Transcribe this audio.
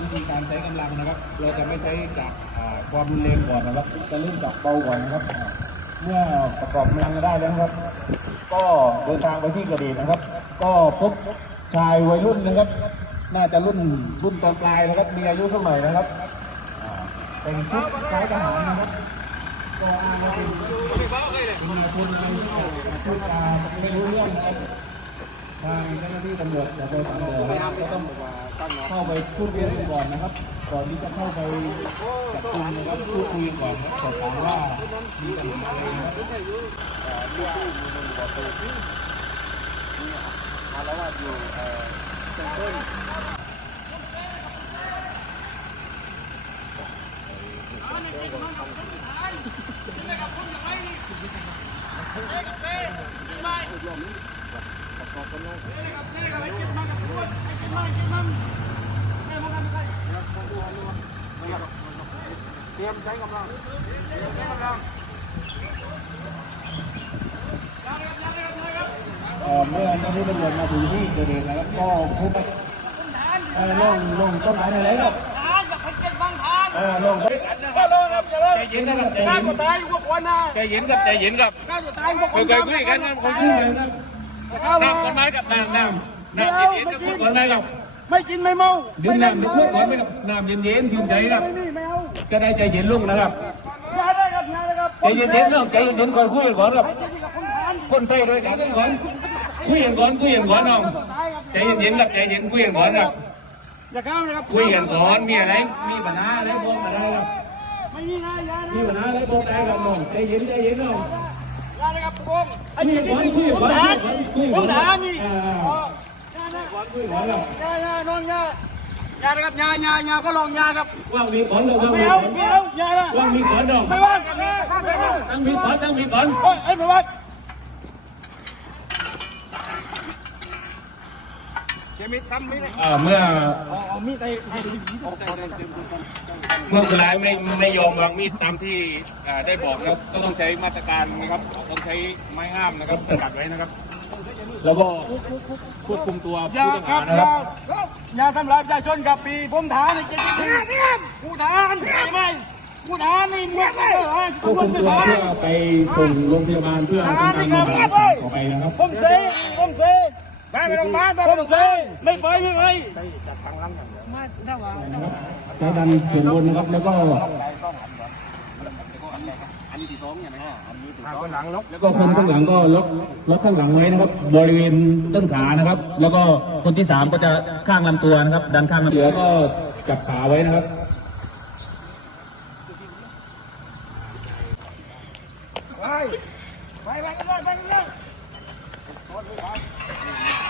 วิธีการใช้กำลังนะครับ เราจะไม่ใช้จากความรุนแรงก่อนนะครับ จะเริ่มจากเบาก่อนนะครับ เมื่อประกอบกำลังได้แล้วนะครับ ก็เดินทางไปที่กิดเหตุนะครับ ก็พบชายวัยรุ่นนะครับ น่าจะรุ่นรุ่นตอนปลายนะครับ มีอายุสักหน่อยนะครับอ่าแต่งชุดคล้ายทหารนะครับก็อ้างว่าเป็นเป็นนายพลอะไรที่พูดจาไม่รู้เรื่องครับทางเจ้าหน้าที่ตำรวจสพสามบ่อนะครับก็ต้อง เข้าไปพูดคุยกันก่อนนะครับ ก่อนที่จะเข้าไปจับกุมนะครับพูดคุยก่อนครับสอบถามว่ามีปัญหาอะไรนะครับเอ่อเมื่อเจ้าหน้าที่ตำรวจมาถึงที่เกิดเหตุแล้วก็พบว่าเอ่อลงลงต้นไม้อะไรครับเออลงไปใจเย็นนะครับใจเย็นตายอยู่พวกคนนะใจเย็นครับใจเย็นครับน่าจะตายพวกคคุยนกันคุยกันนะคุยกันนะเข้ามาน้ำต้นไม้กับน้ำน้ำน้ำเย็นๆกับต้นไม้ครับไม่กินไม่เมาดื่มน้ำดื่มขวดก่อนไหมครับน้ำเย็นๆชื่นใจครับไม่นี่ไม่เอาจะได้ใจเย็นลงนะครับอย่าได้ครับอย่าได้ครับใจเย็นๆเรื่องใจเย็นๆก่อนคุยกันก่อนครับไอ้เจ้าที่กับคนทานคนไทยด้วยกันก่อนคุยกันก่อนคุยกันก่อนน้องตายครับใจเย็นๆครับใจเย็นคุยกันก่อนครับอย่าเข้านะครับคุยกันก่อนมีอะไรมีปัญหาอะไรบอกมาได้ครับไม่มีงานอย่ามีปัญหาอะไรบอกได้ครับน้องใจเย็นใจเย็นน้อง อย่านะครับพวกไอ้คุยเจ้ากันที่ก่อนที่คุยผมก่อนทานคุยนี่กันผมทานนี่อ่าอย่านะคุยกันก่อนง่าย่าน้องยายานะครับยายายาก็ลองยาครับว่างมีก่อนเราว่างไม่เอาไม่เอายาละว่างมีก่อนดองไม่ว่างกันนะไม่ว่างตั้งมีก่อนตั้งมีก่อนโอ้ยไอ้ประวัติอ่า เมื่อเอามีดไปให้เมื่อคนร้ายไม่ไม่ยอมวางมีดตามที่อ่าได้บอกนะครับก็ต้องใช้มาตรการนะครับต้องใช้ไม้งามนะครับสกัดไว้นะครับ แล้วก็ควบคุมตัวอย่าผู้ต้องครัหาบนะอคย่ารับอย่าทำร้ายประชาชนกับปีผมทานนี่เจ๊จริงผู้ทานใช่ไหมผู้ทานนี่มึงไม่ได้ควบคุมตัวเพื่อไปส่งโรงพยาบาลเพื่อทำการบำบัดต่อไปนะครับผมเซผมเซ ไปไปโรงพยาบาลผมเซไม่ไปไม่ไปนะครับใช้ดันส่วนบนนะครับแล้วก็แล้วก็คนข้างหลังก็ล็อกล็อกข้างหลังไว้นะครับ บริเวณต้นขานะครับ แล้วก็คนที่สามก็จะข้างลำตัวนะครับ ดันข้างลำตัวแล้วก็จับขาไว้นะครับไปไปไปไปไป Thank you.